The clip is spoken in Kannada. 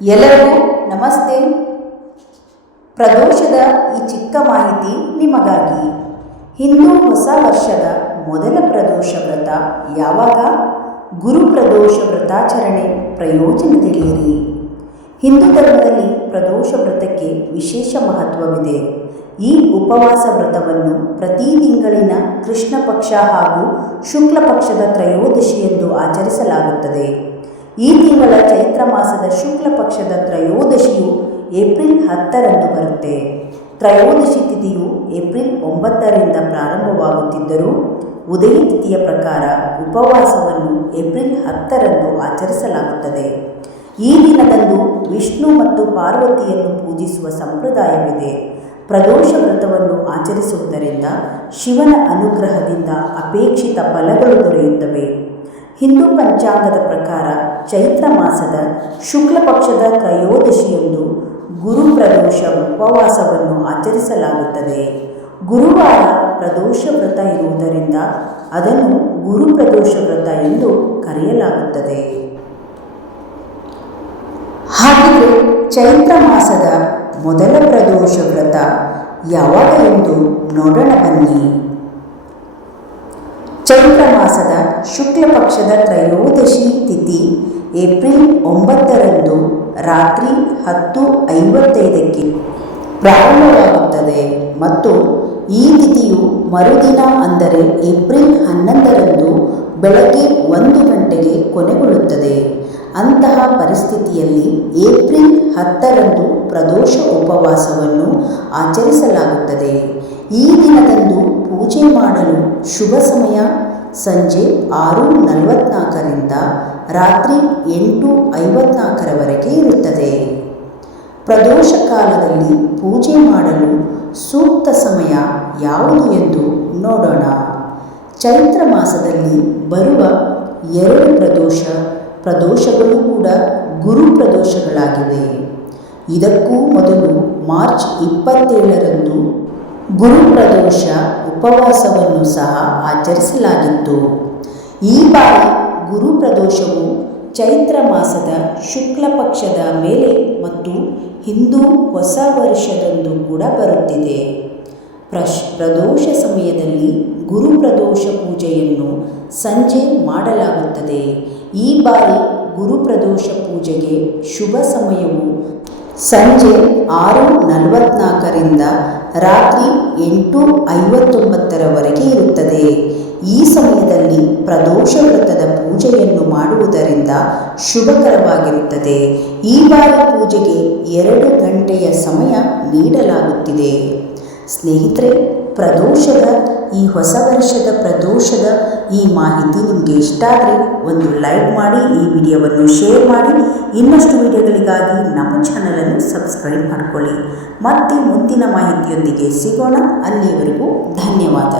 ಎಲ್ಲರಿಗೂ ನಮಸ್ತೆ. ಪ್ರದೋಷದ ಈ ಚಿಕ್ಕ ಮಾಹಿತಿ ನಿಮಗಾಗಿ. ಹಿಂದೂ ಹೊಸ ವರ್ಷದ ಮೊದಲ ಪ್ರದೋಷ ವ್ರತ ಯಾವಾಗ? ಗುರು ಪ್ರದೋಷ ವ್ರತಾಚರಣೆ ಪ್ರಯೋಜನ ತಿಳಿಯಿರಿ ಹಿಂದೂ ಧರ್ಮದಲ್ಲಿ ಪ್ರದೋಷ ವ್ರತಕ್ಕೆ ವಿಶೇಷ ಮಹತ್ವವಿದೆ. ಈ ಉಪವಾಸ ವ್ರತವನ್ನು ಪ್ರತಿ ತಿಂಗಳಿನ ಕೃಷ್ಣ ಪಕ್ಷ ಹಾಗೂ ಶುಕ್ಲ ಪಕ್ಷದ ತ್ರಯೋದಶಿಯಂದು ಆಚರಿಸಲಾಗುತ್ತದೆ. ಈ ತಿಂಗಳ ಚೈತ್ರ ಮಾಸದ ಶುಕ್ಲ ಪಕ್ಷದ ತ್ರಯೋದಶಿಯು ಏಪ್ರಿಲ್ ಹತ್ತರಂದು ಬರುತ್ತೆ. ತ್ರಯೋದಶಿ ತಿಥಿಯು ಏಪ್ರಿಲ್ ಒಂಬತ್ತರಿಂದ ಪ್ರಾರಂಭವಾಗುತ್ತಿದ್ದರೂ ಉದಯ ತಿಥಿಯ ಪ್ರಕಾರ ಉಪವಾಸವನ್ನು ಏಪ್ರಿಲ್ ಹತ್ತರಂದು ಆಚರಿಸಲಾಗುತ್ತದೆ. ಈ ದಿನದಂದು ವಿಷ್ಣು ಮತ್ತು ಪಾರ್ವತಿಯನ್ನು ಪೂಜಿಸುವ ಸಂಪ್ರದಾಯವಿದೆ. ಪ್ರದೋಷ ವ್ರತವನ್ನು ಆಚರಿಸುವುದರಿಂದ ಶಿವನ ಅನುಗ್ರಹದಿಂದ ಅಪೇಕ್ಷಿತ ಫಲಗಳು ದೊರೆಯುತ್ತವೆ. ಹಿಂದೂ ಪಂಚಾಂಗದ ಪ್ರಕಾರ ಚೈತ್ರ ಮಾಸದ ಶುಕ್ಲ ಪಕ್ಷದ ತ್ರಯೋದಶಿಯಂದು ಗುರು ಪ್ರದೋಷ ಉಪವಾಸವನ್ನು ಆಚರಿಸಲಾಗುತ್ತದೆ. ಗುರುವಾರ ಪ್ರದೋಷ ವ್ರತ ಇರುವುದರಿಂದ ಅದನ್ನು ಗುರು ಪ್ರದೋಷ ವ್ರತ ಎಂದು ಕರೆಯಲಾಗುತ್ತದೆ. ಹಾಗೆಯೇ ಚೈತ್ರ ಮಾಸದ ಮೊದಲ ಪ್ರದೋಷ ವ್ರತ ಯಾವಾಗ ಎಂದು ನೋಡೋಣ ಬನ್ನಿ. ಚೈತ್ರ ಮಾಸದ ಶುಕ್ಲ ಪಕ್ಷದ ತ್ರಯೋದಶಿ ತಿಥಿ, ಏಪ್ರಿಲ್ ಒಂಬತ್ತರಂದು ರಾತ್ರಿ ಹತ್ತು ಐವತ್ತೈದಕ್ಕೆ ಪ್ರಾರಂಭವಾಗುತ್ತದೆ ಮತ್ತು ಈ ತಿಥಿಯು ಮರುದಿನ ಅಂದರೆ ಏಪ್ರಿಲ್ ಹನ್ನೊಂದರಂದು ಬೆಳಗ್ಗೆ ಒಂದು ಗಂಟೆಗೆ ಕೊನೆಗೊಳ್ಳುತ್ತದೆ. ಅಂತಹ ಪರಿಸ್ಥಿತಿಯಲ್ಲಿ ಏಪ್ರಿಲ್ ಹತ್ತರಂದು ಪ್ರದೋಷ ಉಪವಾಸವನ್ನು ಆಚರಿಸಲಾಗುತ್ತದೆ. ಈ ದಿನದಂದು ಪೂಜೆ ಮಾಡಲು ಶುಭ ಸಮಯ ಸಂಜೆ ಆರು ನಲವತ್ನಾಲ್ಕರಿಂದ ರಾತ್ರಿ ಎಂಟು ಐವತ್ನಾಲ್ಕರವರೆಗೆ ಇರುತ್ತದೆ. ಪ್ರದೋಷ ಕಾಲದಲ್ಲಿ ಪೂಜೆ ಮಾಡಲು ಸೂಕ್ತ ಸಮಯ ಯಾವುದು ಎಂದು ನೋಡೋಣ. ಚೈತ್ರ ಮಾಸದಲ್ಲಿ ಬರುವ ಎರಡು ಪ್ರದೋಷ ಪ್ರದೋಷಗಳು ಕೂಡ ಗುರು ಪ್ರದೋಷಗಳಾಗಿವೆ. ಇದಕ್ಕೂ ಮೊದಲು ಮಾರ್ಚ್ ಇಪ್ಪತ್ತೇಳರಂದು ಗುರು ಪ್ರದೋಷ ಉಪವಾಸವನ್ನು ಸಹ ಆಚರಿಸಲಾಗಿತ್ತು. ಈ ಬಾರಿ ಗುರು ಪ್ರದೋಷವು ಚೈತ್ರ ಮಾಸದ ಶುಕ್ಲ ಪಕ್ಷದ ಮೇಲೆ ಮತ್ತು ಹಿಂದೂ ಹೊಸ ವರ್ಷದಂದು ಕೂಡ ಬರುತ್ತಿದೆ. ಪ್ರಶ್, ಪ್ರದೋಷ ಸಮಯದಲ್ಲಿ ಗುರು ಪ್ರದೋಷ ಪೂಜೆಯನ್ನು ಸಂಜೆ ಮಾಡಲಾಗುತ್ತದೆ. ಈ ಬಾರಿ ಗುರು ಪ್ರದೋಷ ಪೂಜೆಗೆ ಶುಭ ಸಮಯವು ಸಂಜೆ ಆರು ನಲವತ್ನಾಲ್ಕರಿಂದ ರಾತ್ರಿ ಎಂಟು ಐವತ್ತೊಂಬತ್ತರವರೆಗೆ ಇರುತ್ತದೆ. ಈ ಸಮಯದಲ್ಲಿ ಪ್ರದೋಷ ವ್ರತದ ಪೂಜೆಯನ್ನು ಮಾಡುವುದರಿಂದ ಶುಭಕರವಾಗಿರುತ್ತದೆ. ಈ ಬಾರಿ ಪೂಜೆಗೆ ಎರಡು ಗಂಟೆಯ ಸಮಯ ನೀಡಲಾಗುತ್ತಿದೆ. ಸ್ನೇಹಿತರೆ, ಪ್ರದೋಷದ ಈ ಹೊಸ ವರ್ಷದ ಪ್ರದೋಷದ ಈ ಮಾಹಿತಿ ನಿಮಗೆ ಇಷ್ಟ ಆದರೆ ಒಂದು ಲೈಕ್ ಮಾಡಿ, ಈ ವಿಡಿಯೋವನ್ನು ಶೇರ್ ಮಾಡಿ. ಇನ್ನಷ್ಟು ವಿಡಿಯೋಗಳಿಗಾಗಿ ನಮ್ಮ ಚಾನಲನ್ನು ಸಬ್ಸ್ಕ್ರೈಬ್ ಮಾಡಿಕೊಳ್ಳಿ. ಮತ್ತೆ ಮುಂದಿನ ಮಾಹಿತಿಯೊಂದಿಗೆ ಸಿಗೋಣ. ಅಲ್ಲಿಯವರೆಗೂ ಧನ್ಯವಾದ.